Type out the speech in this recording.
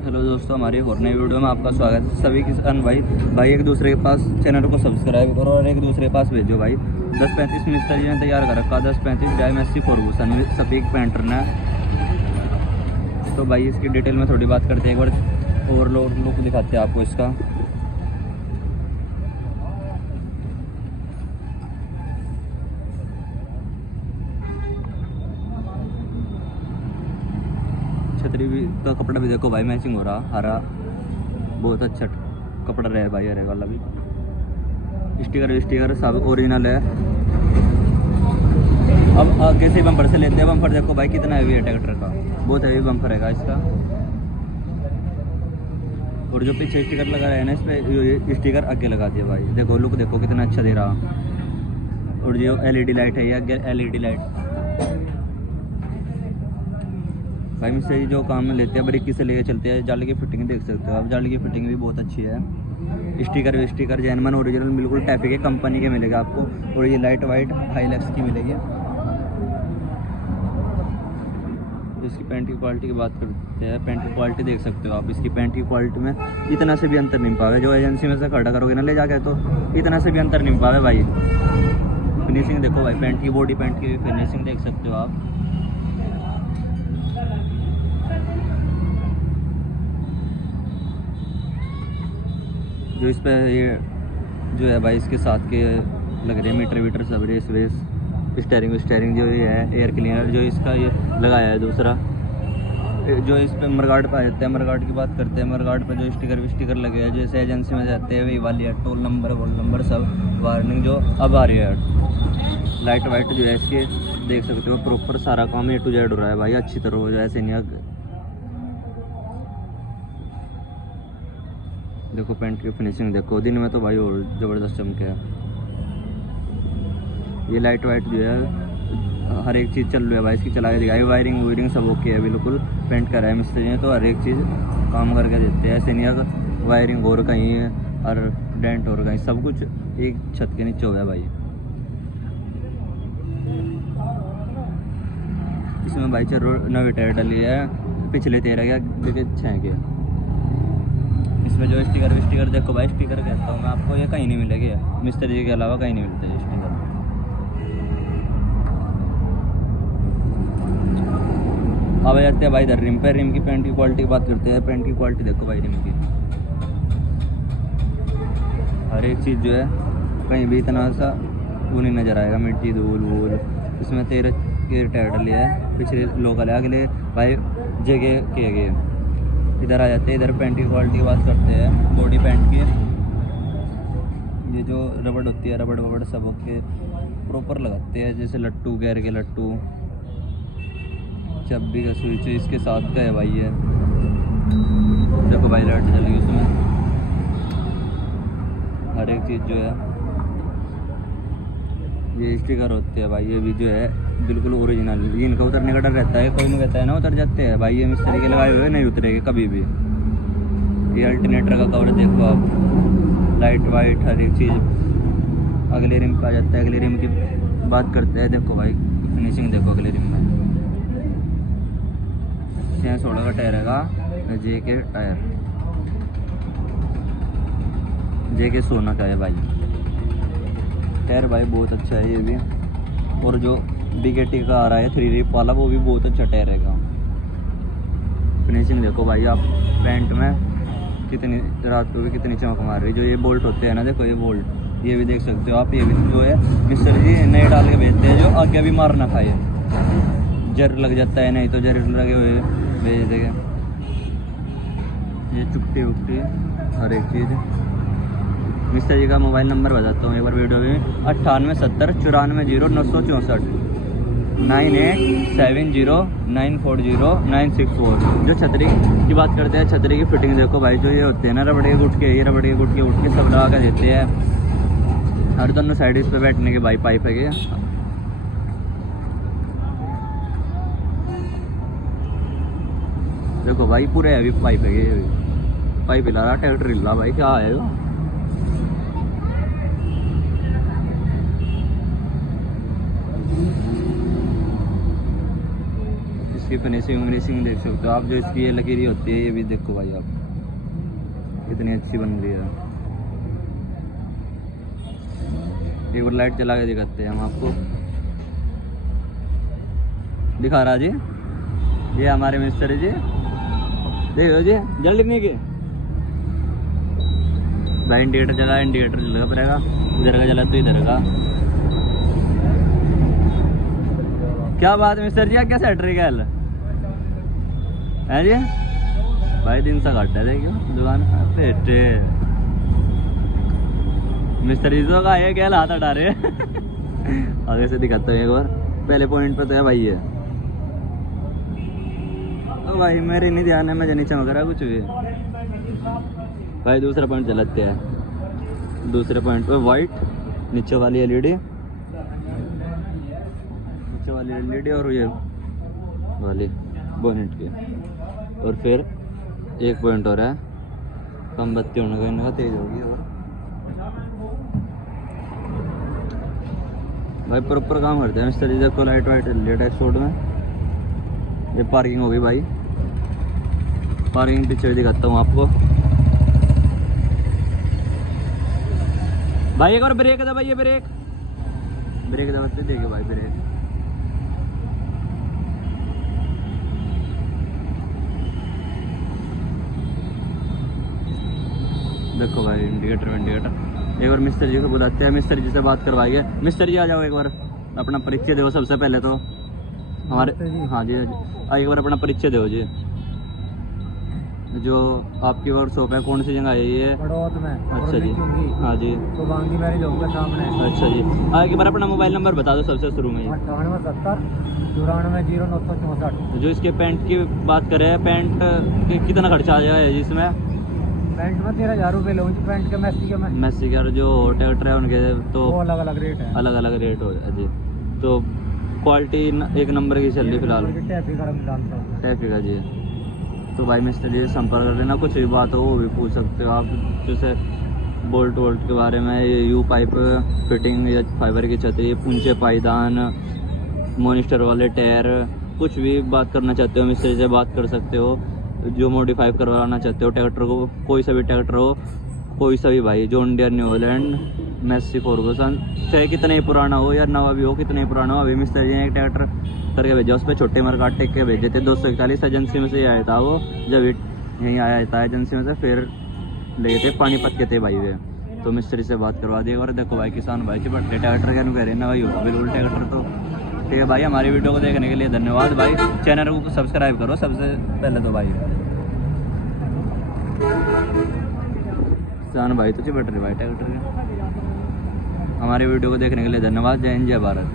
Hello दोस्तों, हमारी और नई वीडियो में आपका स्वागत है। सभी किसान भाई एक दूसरे के पास चैनल को सब्सक्राइब करो और एक दूसरे के पास भेजो भाई। 10-35 मिस्त्री ने तैयार कर रखा 10-35 डायमेस्टी फॉर्गूसन सफीक पेंटर ने। तो भाई इसकी डिटेल में थोड़ी बात करते हैं, एक बार ओवरलोड लुक दिखाते हैं आपको इसका। छतरी भी का कपड़ा भी देखो भाई, मैचिंग हो रहा हरा, बहुत अच्छा कपड़ा रहा भाई, हरे वाला भी। स्टिकर सब ओरिजिनल है। अब आगे से बम्पर से लेते हैं। बम्पर देखो भाई कितना हैवी है ट्रैक्टर का, बहुत हैवी बम्पर है इसका। और जो पीछे स्टिकर लगा रहा है ना, इस पर स्टिकर आगे लगा दिया भाई। देखो लुक देखो कितना अच्छा दे रहा। और जो एलईडी लाइट है, ये एलईडी लाइट भाई मिस्त्री जो काम में लेते हैं बारीकी से लेके चलते हैं। जाली की फिटिंग देख सकते हो आप, जाली की फिटिंग भी बहुत अच्छी है। स्टिकर जैनमन ओरिजिनल बिल्कुल टैफी के कंपनी के मिलेगा आपको। और ये लाइट वाइट हाईलैक्स की मिलेगी। इसकी पेंट की क्वालिटी की बात करते हैं, पेंट की क्वालिटी देख सकते हो आप। इसकी पेंट की क्वालिटी में इतना से भी अंतर नहीं पाएगा। जो एजेंसी में से खड़ा करोगे ना ले जाके, तो इतना से भी अंतर नहीं पाएगा भाई। फिनिशिंग देखो भाई, पेंट की बॉडी पेंट की फिनिशिंग देख सकते हो आप। जो इस पे ये जो है भाई, इसके साथ के लग रहे हैं मीटर वीटर सब, रेस वेस, स्टेयरिंग जो ये है, एयर क्लीनर जो इसका ये लगाया है दूसरा। जो इस पे मरगार्ड पे आ जाते हैं, मरगार्ड की बात करते हैं। मरगार्ड पे जो स्टिकर लगे हैं, जैसे एजेंसी में जाते हैं वही वाली है। टोल नंबर वोल नंबर सब, वार्निंग जो अब आ रही है। लाइट वाइट जो है इसके देख सकते हो, प्रॉपर सारा काम A to Z हो रहा है भाई, अच्छी तरह हो जाए ऐसे नहीं। देखो पेंट की फिनिशिंग देखो, दिन में तो भाई और ज़बरदस्त चमके है। ये लाइट वाइट जो है हर एक चीज़ चल रही है भाई, इसकी चला के दिखाई। वायरिंग सब ओके है बिल्कुल। पेंट करा है मिस्त्री ने तो हर एक चीज़ काम करके देते हैं, ऐसे नहीं अगर वायरिंग और कहीं है और डेंट और कहीं, सब कुछ एक छत के नीचे हो गया भाई। इसमें भाई चलो नवी टायर डली है, पिछले 13 के 6 के। इसमें जो स्टिकर देखो भाई, स्टिकर कहता हूँ मैं आपको, ये कहीं नहीं मिलेगी मिस्त्री जी के अलावा, कहीं नहीं मिलता है स्टिकर। अब जाते हैं भाई इधर रिम पे। रिम की पेंट की क्वालिटी की बात करते हैं। पेंट की क्वालिटी देखो भाई रिम की, हर एक चीज़ जो है कहीं भी इतना सा वो नहीं नज़र आएगा, मिट्टी धूल वूल। इसमें 13 के टायर डले है, पिछले लोकल है, अगले भाई जगह किए गए। इधर आ जाते हैं, इधर पेंट की क्वालिटी की बात करते हैं। बॉडी पेंट की ये जो रबड़ होती है, रबड़ वबड़ सब के प्रॉपर लगाते हैं, जैसे लट्टू गैर के लट्टू, चब्बी का स्विच इसके साथ का है भाई। ये देखो भाई लाइट चलेगी उसमें, हर एक चीज़ जो है। ये स्टिकर होते हैं भाई, ये भी जो है बिल्कुल ओरिजिनल। ये इनका उतरने का डर रहता है, कोई नहीं कहता है ना उतर जाते हैं भाई, ये मिस्त्री के लगाए हुए नहीं उतरेंगे कभी भी। ये अल्टरनेटर का कवर देखो आप, लाइट वाइट हर एक चीज़। अगले रिम पे आ जाता है, अगले रिम की बात करते हैं। देखो भाई फिनिशिंग देखो अगले रिम में, 16 का टायर है, JK टायर, JK सोना का है भाई टायर भाई, बहुत अच्छा है ये भी। और जो BKT का आ रहा है 3 रिप वाला, वो भी बहुत अच्छा टायर रहेगा। फिनिशिंग देखो भाई आप, पेंट में कितनी रात को भी कितनी चमक मार रही। जो ये बोल्ट होते हैं ना, देखो ये बोल्ट, ये भी देख सकते हो आप। ये भी जो है मिस्त्री जी नए डाल के भेजते हैं, जो आगे भी मार ना खाए। जर लग जाता है, नहीं तो जर लगे हुए भेज देंगे। ये चुपटी उपटी हर एक चीज़। मिस्त्री जी का मोबाइल नंबर बताता हूँ एक बार वीडियो में, 9870 9840940964। जो छतरी की बात करते हैं, छतरी की फिटिंग देखो भाई। जो ये होते हैं ना रबड़ के गुटके, ये रबड़ के गुटके उठ के सब लगा कर देते हैं। हर दोनों साइड इस पे बैठने के भाई पाइप है क्या। देखो भाई पूरे हैवी पाइप है, ये पाइप हिला रहा, ट्रैक्टर हिल रहा भाई, क्या आएगा। इसकी फिनिशिंग देख सकते हो आप। जो इसकी ये लकीरी होती है ये भी देखो भाई आप, कितनी अच्छी बन रही है। एक बार लाइट चला के दिखाते हैं हम आपको। दिखा रहा जी, ये हमारे मिस्त्री जी, देखो जी जल्दी नहीं की भाई। इंडिकेटर जला, इंडिकेटर लगा पड़ेगा, इधर का जला तो इधर का। क्या बात है मिस्टर जी, क्या सेट रही गल है जी भाई? दिन से घट है क्यों दुकान पेटे मिस्टर जी तो का ये क्या हाथ हटा रहे आगे से दिखाता हूँ एक बार। पहले पॉइंट पे तो है भाई ये तो भाई मेरे नहीं ध्यान है, मुझे नहीं चमक रहा कुछ भी भाई। दूसरा पॉइंट चलाते हैं। दूसरे पॉइंट पे वाइट नीचे वाली एलईडी, नीचे वाली एलईडी और ये वाली बोनेट की। और फिर एक पॉइंट और है, कम बत्ती होने का इनका तेज होगी। और भाई प्रॉपर काम करते हैं मिस्टर जी। देखो लाइट वाइट लेटेस्ट शॉट में। ये पार्किंग होगी भाई, पार्किंग पिक्चर दिखाता हूँ आपको भाई। एक बार ब्रेक दबाइए, ब्रेक दबाते देखिए भाई ब्रेक। देखो भाई इंडिकेटर। एक बार मिस्टर जी को बुलाते हैं, मिस्टर जी से बात करवाइए। मिस्टर जी आ जाओ एक बार, अपना परिचय दो सबसे पहले तो हमारे। हाँ जी एक बार अपना परिचय दो जी। जो आपकी वर्कशॉप है कौन सी जगह है ये? बड़ौत में। अच्छा जी, हाँ जी, तो बांगी मेरी लोग के सामने। अच्छा जी, एक बार अपना मोबाइल नंबर बता दो सबसे शुरू में। 9870 जो इसके पेंट की बात करें, पेंट कितना खर्चा आ जाएगा जिसमें? पेंट में 13,000 रुपये लूँगी पेंट के मैसी के। और जो ट्रैक्टर है उनके तो अलग अलग रेट है, अलग अलग रेट हो जाए जी। तो क्वालिटी एक नंबर की चल रही फिलहाल टैफी का जी। तो भाई मिस्टर जी संपर्क कर लेना, कुछ भी बात हो वो भी पूछ सकते हो आप। जैसे बोल्ट वोल्ट के बारे में, ये यू पाइप फिटिंग या फाइबर की छतरी, पूंछे पायदान, मॉनिस्टर वाले टायर, कुछ भी बात करना चाहते हो मिस्टर जी से बात कर सकते हो। जो मॉडिफाई करवाना चाहते हो ट्रैक्टर को, कोई सा भी ट्रैक्टर हो, कोई सा भी भाई, John Deere, New Holland, Massey, Ferguson, चाहे कितना ही पुराना हो या नवा भी हो, कितना ही पुराना हो। अभी मिस्टर जी ने एक ट्रैक्टर करके भेजा, उस पर छोटे मरकाट टेक के भेजे थे। 241 एजेंसी में से आया था वो, जब यहीं आया था एजेंसी में से, फिर ले थे पानीपत के थे भाई वे। तो मिस्त्री से बात करवा दिए। और देखो भाई किसान भाई चिपटे ट्रैक्टर क्या कह रहे ना भाई, होगा बिल्कुल ट्रैक्टर। तो ठीक है भाई, हमारी वीडियो को देखने के लिए धन्यवाद भाई। चैनल को सब्सक्राइब करो सबसे पहले तो भाई। किसान भाई तो चिपट रहे भाई ट्रैक्टर के। हमारे वीडियो को देखने के लिए धन्यवाद। जय हिंद, जय भारत।